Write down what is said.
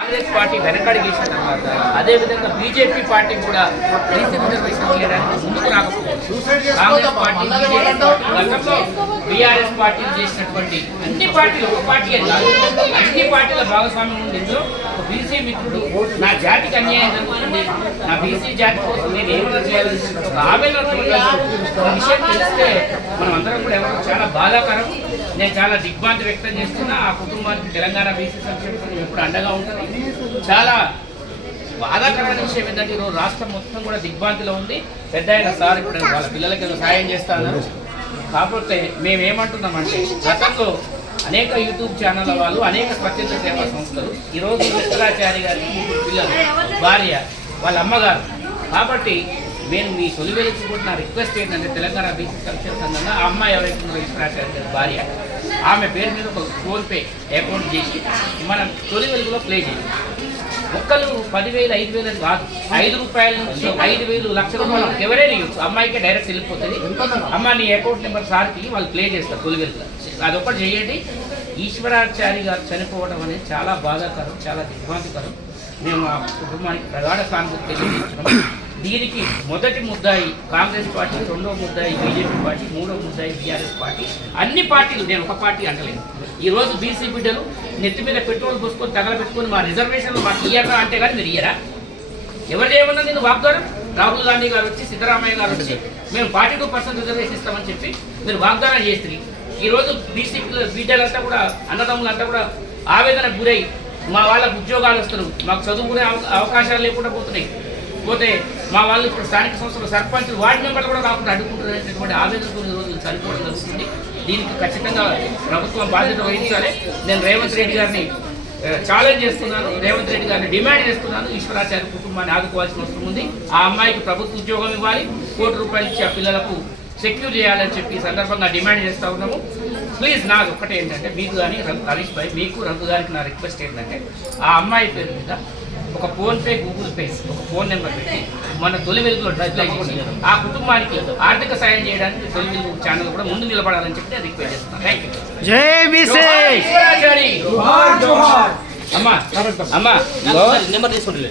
Congress party వెనకడిగేసిన తర్వాత అదేవిధంగా బీజేపీ పార్టీ కూడా బీసీ రిజర్వేషన్ చేయడానికి ముందుకు రాకపోవచ్చు. కాంగ్రెస్ పార్టీ పార్టీ గతంలో బీఆర్ఎస్ పార్టీలు చేసినటువంటి అన్ని పార్టీలు ఒక పార్టీ అన్ని పార్టీల భాగస్వామ్యం ఉండేందుకు బీసీ మిత్రుడు నా జాతికి అన్యాయం జరుగుతుంది నా బీసీ జాతి కోసం నేను ఏమైనా చేయాలని ఒక ఆవేదన విషయం తెలిస్తే మనం అందరం కూడా ఎవరు చాలా బాధాకరం. నేను చాలా దిగ్భ్రాంతి వ్యక్తం చేస్తున్నా. ఆ కుటుంబానికి తెలంగాణ బీసీ సంక్షేమ సంఘం ఎప్పుడు అండగా ఉంటుంది. చాలా బాధాకరమైన విషయం ఏంటంటే ఈరోజు రాష్ట్రం మొత్తం కూడా దిగ్భ్రాంతిలో ఉంది. పెద్ద అయిన సార్ ఇప్పుడు వాళ్ళ పిల్లలకి సహాయం సాయం చేస్తాను. కాకపోతే మేమేమంటున్నామంటే గతంలో అనేక యూట్యూబ్ ఛానళ్ళ వాళ్ళు అనేక స్వచ్ఛంద సేవా సంస్థలు ఈరోజు విశ్వరాచారి గారి ముగ్గురు పిల్లలు భార్య వాళ్ళ అమ్మగారు. కాబట్టి నేను మీ తొలి కూడా నా రిక్వెస్ట్ ఏంటంటే తెలంగాణ బీసీ సంక్షేమ సంఘంగా ఆ అమ్మాయి ఎవరైతే ఉన్నారో భార్య. ఆమె పేరు మీద ఒక ఫోన్పే అకౌంట్ చేసి మనం తొలి వెలుగులో ప్లే చేయాలి ఒక్కలు పదివేలు ఐదు వేలు కాదు. ఐదు రూపాయల నుంచి ఐదు వేలు లక్ష రూపాయలు ఎవరైనా ఇవ్వచ్చు. అమ్మాయికే డైరెక్ట్ వెళ్ళిపోతుంది. అమ్మ నీ అకౌంట్ నెంబర్ సార్కి వాళ్ళు ప్లే చేస్తారు తొలి వెలుగులో. అదొకటి చేయండి. ఈశ్వరాచారి గారు చనిపోవడం అనేది చాలా బాధాకరం చాలా దిగ్భాంతికరం మేము ఆ కుటుంబానికి ప్రధాన సానుభూతి తెలియజేస్తున్నాం. దీనికి మొదటి ముద్దాయి కాంగ్రెస్ పార్టీ రెండో ముద్దాయి బీజేపీ పార్టీ మూడో ముద్దాయి బీఆర్ఎస్ పార్టీ. అన్ని పార్టీలు నేను ఒక పార్టీ అంటలేను ఈరోజు బీసీ బిడ్డలు నెత్తి మీద పెట్రోల్ పోసుకొని తగలబెట్టుకొని మా రిజర్వేషన్లు మాకు ఇయ్యరా అంటే కానీ మీరు ఇయ్యరా? ఎవరు చేయమన్నా నేను వాగ్దానం? రాహుల్ గాంధీ గారు వచ్చి సిద్ధరామయ్య గారు వచ్చి మేము ఫార్టీ టూ పర్సెంట్ రిజర్వేషన్ ఇస్తామని చెప్పి మీరు వాగ్దానం చేస్తుంది ఈరోజు బీసీ బిడ్డలంతా కూడా అన్నదమ్ములంతా కూడా ఆవేదన గురై మా వాళ్ళకు ఉద్యోగాలు వస్తున్నారు. మాకు చదువుకునే అవకాశాలు లేకుండా పోతున్నాయి. పోతే మా వాళ్ళు ఇప్పుడు స్థానిక సంస్థలు సర్పంచ్ వార్డు మెంబర్లు కూడా రాకుండా అడ్డుకుంటున్నటువంటి ఆవేదనతో ఈ రోజు చనిపోవడం జరుగుతుంది. దీనికి ఖచ్చితంగా ప్రభుత్వం బాధ్యత వహించాలి. నేను రేవంత్ రెడ్డి గారిని ఛాలెంజ్ చేస్తున్నాను. రేవంత్ రెడ్డి గారిని డిమాండ్ చేస్తున్నాను. ఈశ్వరాచార్య కుటుంబాన్ని ఆదుకోవాల్సిన అవసరం ఉంది. ఆ అమ్మాయికి ప్రభుత్వ ఉద్యోగం ఇవ్వాలి. కోటి రూపాయలు ఇచ్చి ఆ పిల్లలకు సెక్యూర్ చేయాలని చెప్పి సందర్భంగా డిమాండ్ చేస్తూ ఉన్నాము. ప్లీజ్ నాది ఒక్కటే ఏంటంటే మీకు కానీ రఘు హరీష్ భాయ్ మీకు రఘు గారికి నా రిక్వెస్ట్ ఏంటంటే ఆ అమ్మాయి పేరు మీద ఒక ఫోన్ పే గూగుల్ పే ఒక ఫోన్ నెంబర్ పెట్టి మన తొలి వెలుగులో ఆ కుటుంబానికి ఆర్థిక సాయం చేయడానికి తొలి వెలుగు ఛానల్ కూడా ముందు నిలబడాలని చెప్పి నేను రిక్వెస్ట్ చేస్తున్నాను థ్యాంక్ యూ అమ్మా అమ్మా నెంబర్ తీసుకుంటలే